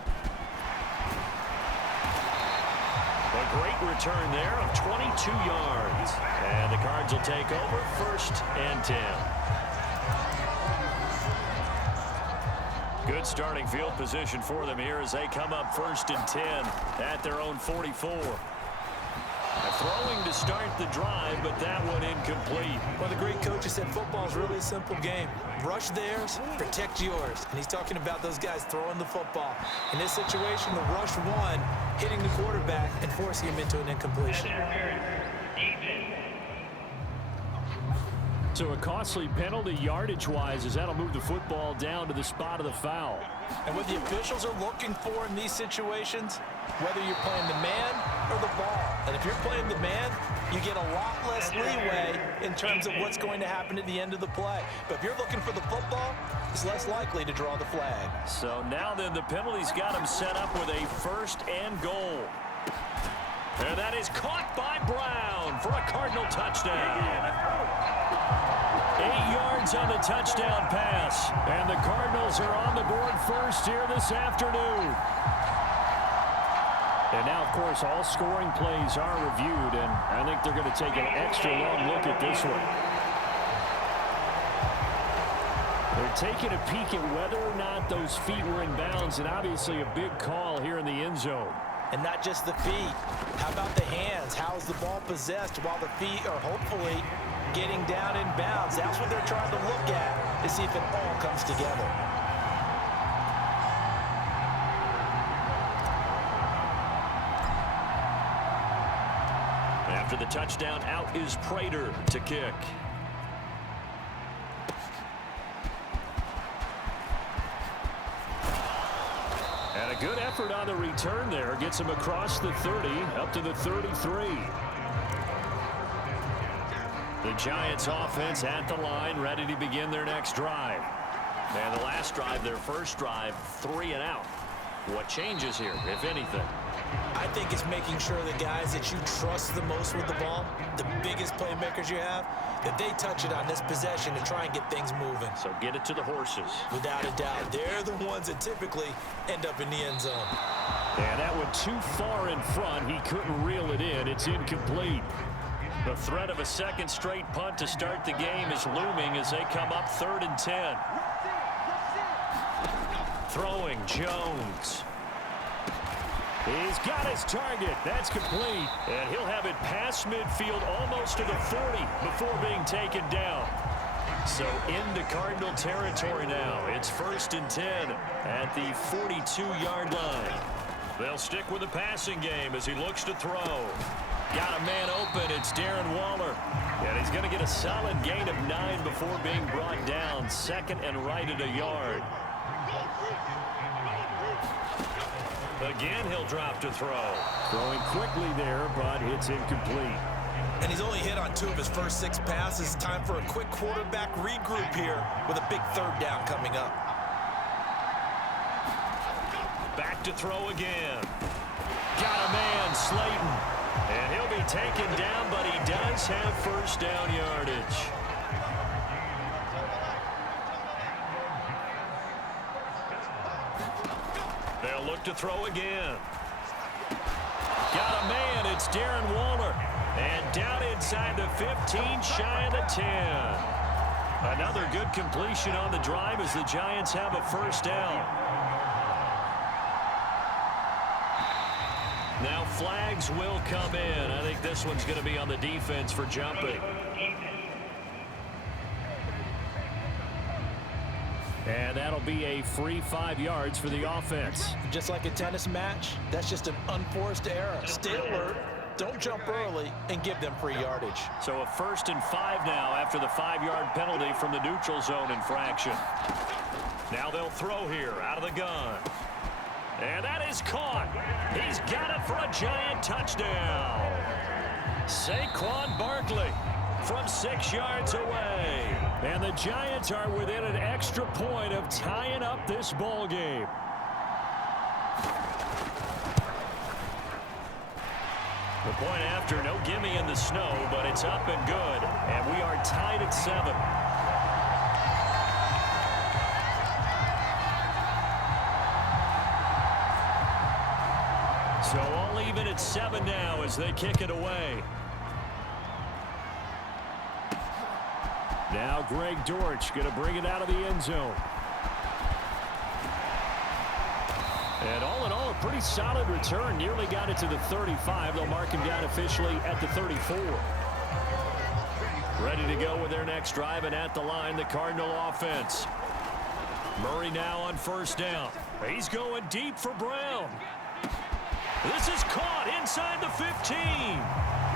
A great return there of 22 yards. And the Cards will take over 1st and 10. Good starting field position for them here as they come up 1st and 10 at their own 44. Throwing to start the drive, but that one incomplete. Well, the great coach has said football is really a simple game. Rush theirs, protect yours. And he's talking about those guys throwing the football. In this situation, the rush one, hitting the quarterback and forcing him into an incompletion. So a costly penalty yardage-wise as that'll move the football down to the spot of the foul. And what the officials are looking for in these situations, whether you're playing the man or the ball. And if you're playing the man, you get a lot less leeway in terms of what's going to happen at the end of the play. But if you're looking for the football, it's less likely to draw the flag. So now then the penalty's got him set up with a 1st and goal. And that is caught by Brown for a Cardinal touchdown. 8 yards on the touchdown pass. And the Cardinals are on the board first here this afternoon. And now, of course, all scoring plays are reviewed, and I think they're going to take an extra long look at this one. They're taking a peek at whether or not those feet were in bounds, and obviously a big call here in the end zone. And not just the feet. How about the hands? How is the ball possessed while the feet are hopefully getting down in bounds? That's what they're trying to look at to see if it all comes together. After the touchdown, out is Prater to kick. And a good effort on the return there. Gets him across the 30, up to the 33. The Giants offense at the line, ready to begin their next drive. And the last drive, their first drive, 3 and out. What changes here, if anything? I think it's making sure the guys that you trust the most with the ball, the biggest playmakers you have, that they touch it on this possession to try and get things moving. So get it to the horses. Without a doubt, they're the ones that typically end up in the end zone. And that one too far in front. He couldn't reel it in. It's incomplete. The threat of a second straight punt to start the game is looming as they come up 3rd and 10. Throwing Jones. He's got his target. That's complete. And he'll have it past midfield almost to the 40 before being taken down. So into Cardinal territory now. It's 1st and 10 at the 42-yard line. They'll stick with the passing game as he looks to throw. Got a man open. It's Darren Waller. And he's going to get a solid gain of 9 before being brought down. 2nd and right at a yard. Again, he'll drop to throw. Throwing quickly there, but it's incomplete. And he's only hit on 2 of his first 6 passes. Time for a quick quarterback regroup here with a big 3rd down coming up. Back to throw again. Got a man, Slayton. And he'll be taken down, but he does have 1st down yardage. They'll look to throw again. Got a man. It's Darren Waller. And down inside the 15, shy of the 10. Another good completion on the drive as the Giants have a 1st down. Now flags will come in. I think this one's going to be on the defense for jumping. And that'll be a free 5 yards for the offense. Just like a tennis match, that's just an unforced error. Stay alert, don't jump early, and give them free yardage. So a 1st and 5 now after the 5-yard penalty from the neutral zone infraction. Now they'll throw here out of the gun. And that is caught. He's got it for a Giant touchdown. Saquon Barkley from 6 yards away. And the Giants are within an extra point of tying up this ball game. The point after, no gimme in the snow, but it's up and good. And we are tied at 7. So all even at 7 now as they kick it away. Now Greg Dortch going to bring it out of the end zone. And all in all, a pretty solid return. Nearly got it to the 35. They'll mark him down officially at the 34. Ready to go with their next drive, and at the line, the Cardinal offense. Murray now on first down. He's going deep for Brown. This is caught inside the 15.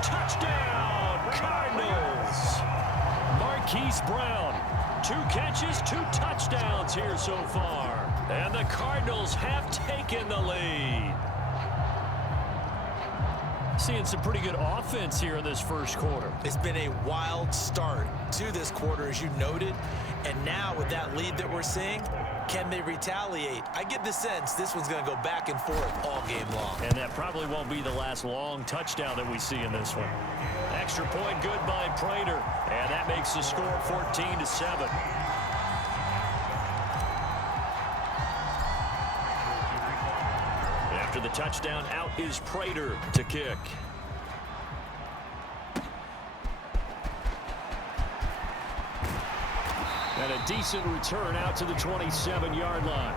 Touchdown, Cardinals. Marquise Brown. 2 catches, 2 touchdowns here so far. And the Cardinals have taken the lead. Seeing some pretty good offense here in this first quarter. It's been a wild start to this quarter, as you noted. And now with that lead that we're seeing, can they retaliate? I get the sense this one's going to go back and forth all game long. And that probably won't be the last long touchdown that we see in this one. Extra point good by Prater. And that makes the score 14-7. After the touchdown, out is Prater to kick. And a decent return out to the 27-yard line.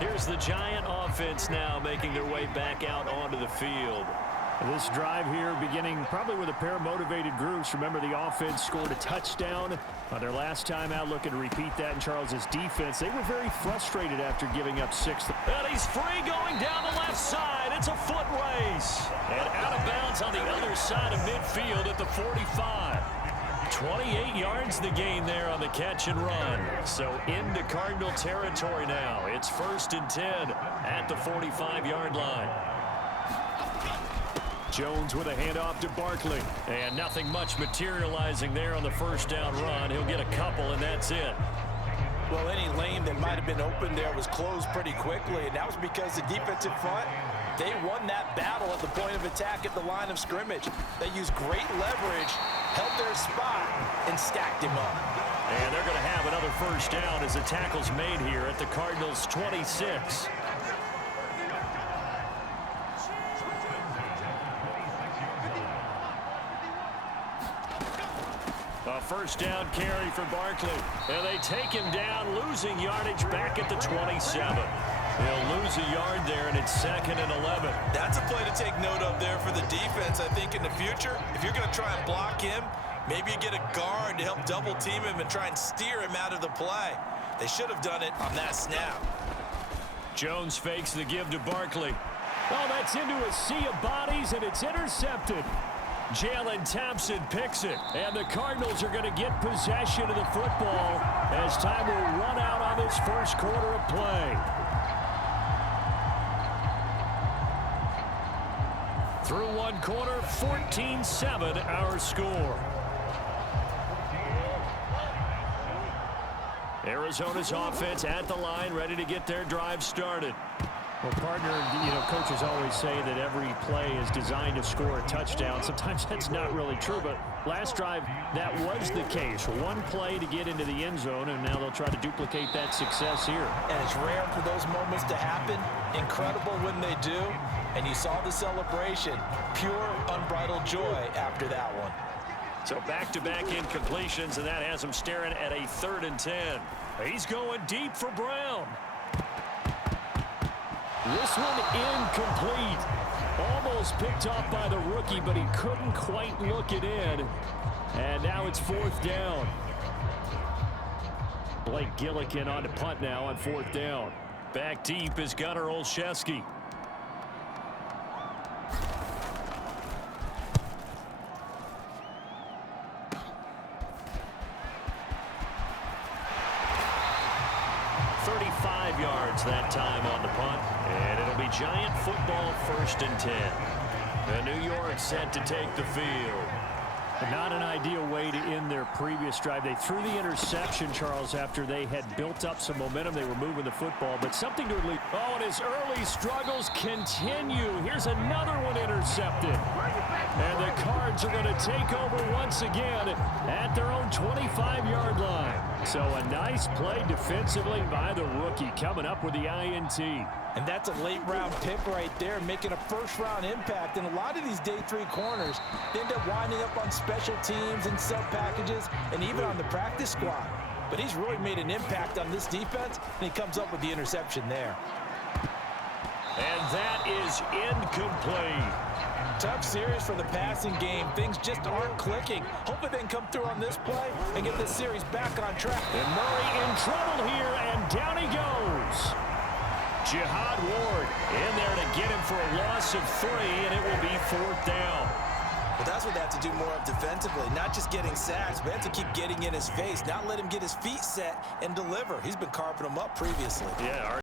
Here's the Giant offense now making their way back out onto the field. This drive here beginning probably with a pair of motivated groups. Remember, the offense scored a touchdown on their last time out. Looking to repeat that in Charles's defense. They were very frustrated after giving up 6. And he's free going down the left side. It's a foot race. And out of bounds on the other side of midfield at the 45. 28 yards the gain there on the catch and run. So into Cardinal territory now. It's 1st and 10 at the 45-yard line. Jones with a handoff to Barkley. And nothing much materializing there on the first down run. He'll get a couple, and that's it. Well, any lane that might have been open there was closed pretty quickly, and that was because the defensive front, they won that battle at the point of attack at the line of scrimmage. They used great leverage, held their spot, and stacked him up. And they're going to have another first down as the tackle's made here at the Cardinals' 26. A first down carry for Barkley. And they take him down, losing yardage back at the 27. They'll lose a yard there, and it's 2nd and 11. That's a play to take note of there for the defense, I think, in the future. If you're going to try and block him, maybe you get a guard to help double team him and try and steer him out of the play. They should have done it on that snap. Jones fakes the give to Barkley. Oh, that's into a sea of bodies, and it's intercepted. Jalen Thompson picks it, and the Cardinals are going to get possession of the football as time will run out on this first quarter of play. Through one quarter, 14-7 our score. Arizona's offense at the line, ready to get their drive started. Well, partner, coaches always say that every play is designed to score a touchdown. Sometimes that's not really true, but last drive, that was the case. One play to get into the end zone, and now they'll try to duplicate that success here. And it's rare for those moments to happen. Incredible when they do. And you saw the celebration. Pure, unbridled joy after that one. So back-to-back incompletions, and that has him staring at a 3rd and 10. He's going deep for Brown. This one incomplete. Almost picked off by the rookie, but he couldn't quite look it in. And now it's 4th down. Blake Gillikin on to punt now on 4th down. Back deep is Gunnar Olszewski. Yards that time on the punt, and it'll be Giant football 1st and 10. The New York set to take the field. Not an ideal way to end their previous drive. They threw the interception, Charles, after they had built up some momentum. They were moving the football, but something to lead. Oh, and his early struggles continue. Here's another one intercepted. And the Cards are going to take over once again at their own 25-yard line. So a nice play defensively by the rookie coming up with the INT. And that's a late-round pick right there, making a first-round impact. And a lot of these day 3 corners, they end up winding up on special teams and sub packages and even on the practice squad. but he's really made an impact on this defense, and he comes up with the interception there. And that is incomplete. Tough series for the passing game. Things just aren't clicking. Hopefully they can come through on this play and get this series back on track. And Murray in trouble here, and down he goes. Jihad Ward in there to get him for a loss of 3, and it will be 4th down. But that's what they have to do more of defensively, not just getting sacks, but have to keep getting in his face, not let him get his feet set and deliver. He's been carving them up previously. Yeah.